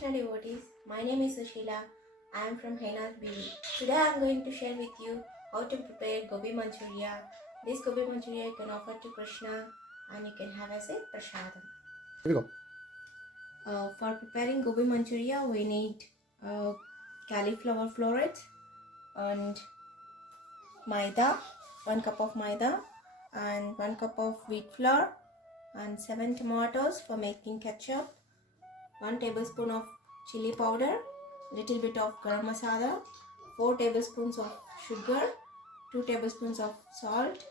Krishna devotees, my name is Sushila. I am from Hainath BV. Today I am going to share with you how to prepare gobi manchuria. This gobi manchuria you can offer to Krishna and you can have as a prasadam. Here we go. For preparing gobi manchuria, we need cauliflower florets and maida, 1 cup of maida and 1 cup of wheat flour and 7 tomatoes for making ketchup, 1 tablespoon of chili powder, little bit of garam masala, 4 tablespoons of sugar, 2 tablespoons of salt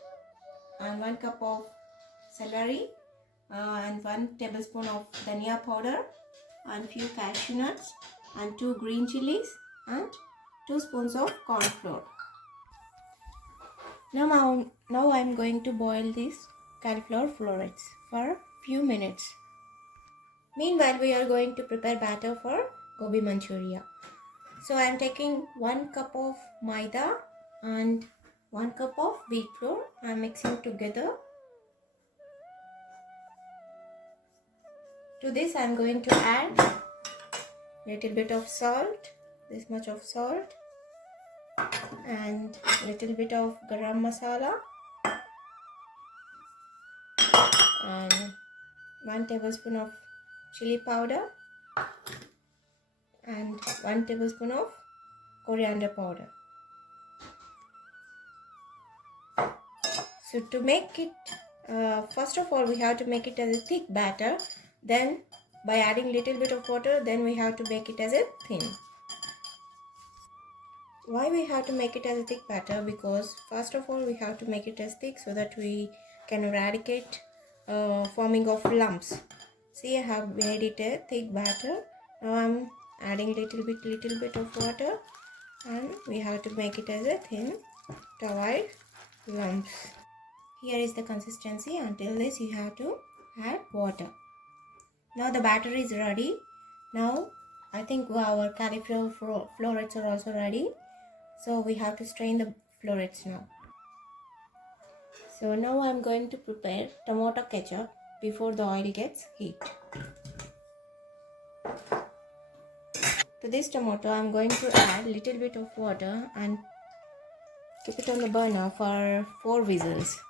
and 1 cup of celery and 1 tablespoon of dhania powder and few cashew nuts and 2 green chilies and 2 spoons of corn flour. Now I am going to boil these cauliflower florets for few minutes. Meanwhile, we are going to prepare batter for gobi manchuria. So I am taking 1 cup of maida and 1 cup of wheat flour. I am mixing together. To this I am going to add little bit of salt, this much of salt, and little bit of garam masala and 1 tablespoon of chili powder and 1 tablespoon of coriander powder. So to make it, first of all we have to make it as a thick batter, then by adding little bit of water, then we have to make it as a thin. Why we have to make it as a thick batter? Because first of all we have to make it as thick so that we can eradicate forming of lumps. See, I have made it a thick batter. Now I am adding little bit of water and we have to make it as a thin to avoid lumps. Here is the consistency. Until this you have to add water. Now the batter is ready. Now I think our cauliflower florets are also ready. So we have to strain the florets now. So now I am going to prepare tomato ketchup before the oil gets heat. To this tomato I am going to add little bit of water and keep it on the burner for 4 whistles.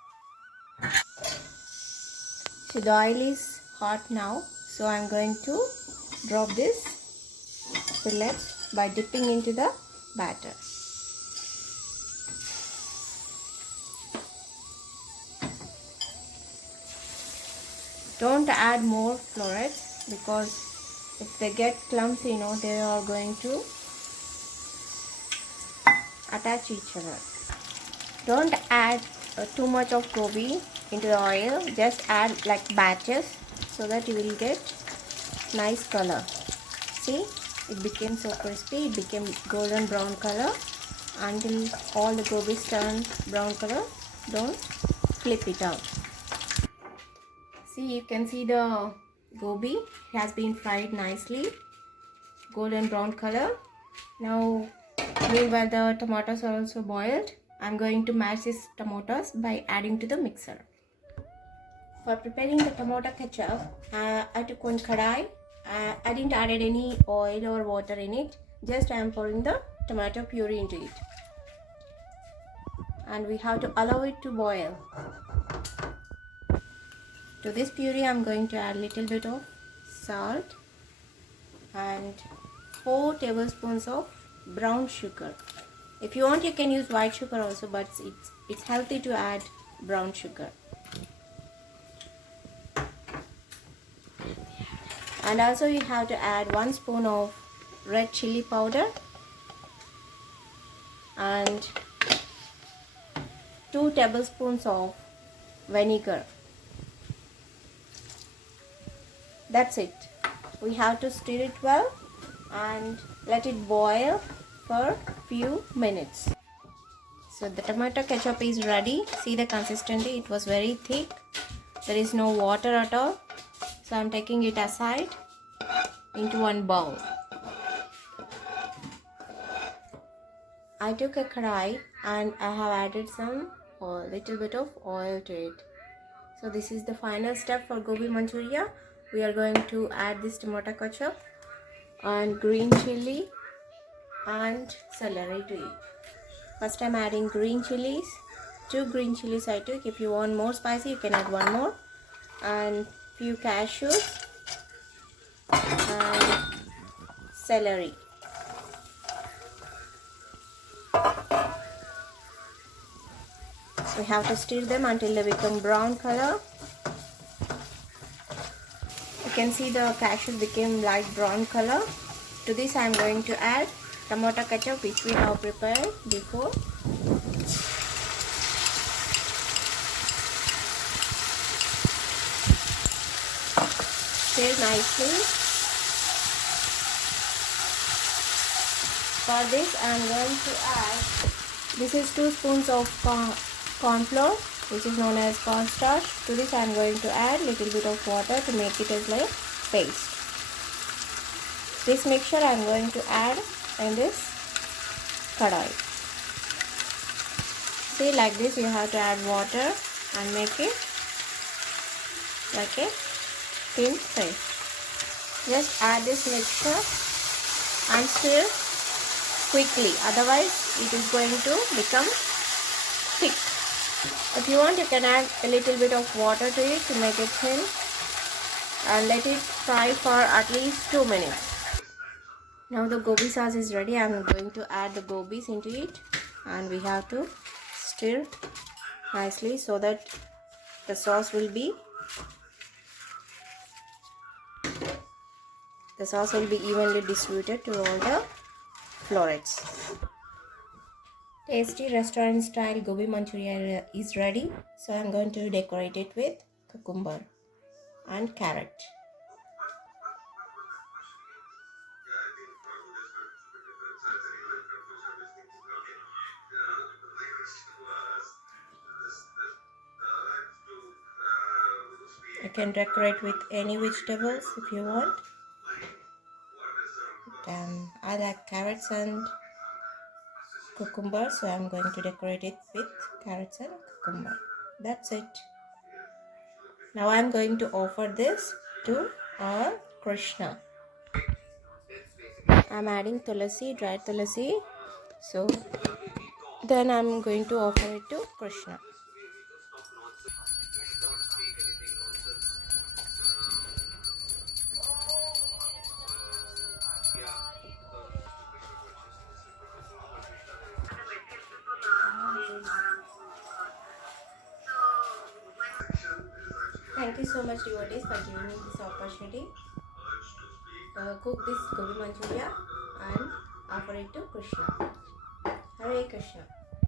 So the oil is hot now. So I am going to drop this fillets by dipping into the batter. Don't add more florets because if they get clumsy, they are going to attach each other. Don't add too much of gobi into the oil. Just add like batches so that you will get nice color. See, it became so crispy. It became golden brown color. Until all the gobis turn brown color, don't flip it out. See, you can see the gobi has been fried nicely, golden brown color. Now, meanwhile the tomatoes are also boiled. I'm going to mash these tomatoes by adding to the mixer. For preparing the tomato ketchup, I took 1 kadai. I didn't add any oil or water in it. Just I am pouring the tomato puree into it. And we have to allow it to boil. To this puree, I am going to add little bit of salt and 4 tablespoons of brown sugar. If you want, you can use white sugar also, but it's healthy to add brown sugar. And also you have to add 1 spoon of red chili powder and 2 tablespoons of vinegar. That's it. We have to stir it well and let it boil for few minutes. So the tomato ketchup is ready. See the consistency, it was very thick. There is no water at all. So I'm taking it aside into 1 bowl. I took a kadai and I have added some little bit of oil to it. So this is the final step for gobi manchuria. We are going to add this tomato ketchup and green chili and celery to it. First I'm adding green chilies. 2 green chilies I took. If you want more spicy, you can add one more. And few cashews and celery. So we have to stir them until they become brown color. You can see the cashews became light brown color. To this I am going to add tomato ketchup, which we have prepared before. Stir nicely. For this I am going to add, this is 2 spoons of corn flour, which is known as cornstarch. To this I am going to add little bit of water to make it as like paste. This mixture I am going to add in this kadai. See, like this you have to add water and make it like a thin paste. Just add this mixture and stir quickly, otherwise it is going to become thick. If you want, you can add a little bit of water to it to make it thin and let it fry for at least 2 minutes. Now the gobi sauce is ready. I am going to add the gobis into it and we have to stir nicely so that the sauce will be evenly distributed to all the florets. Tasty restaurant style gobi manchurian is ready. So I am going to decorate it with cucumber and carrot. You can decorate with any vegetables if you want. I like carrots and cucumber, so I am going to decorate it with carrots and cucumber. That's it. Now I am going to offer this to our Krishna. I am adding tulasi, dried tulasi. So then I am going to offer it to Krishna. Thank you so much, devotees, for giving me this opportunity. Cook this gobi manchuria and offer it to Krishna. Hare Krishna.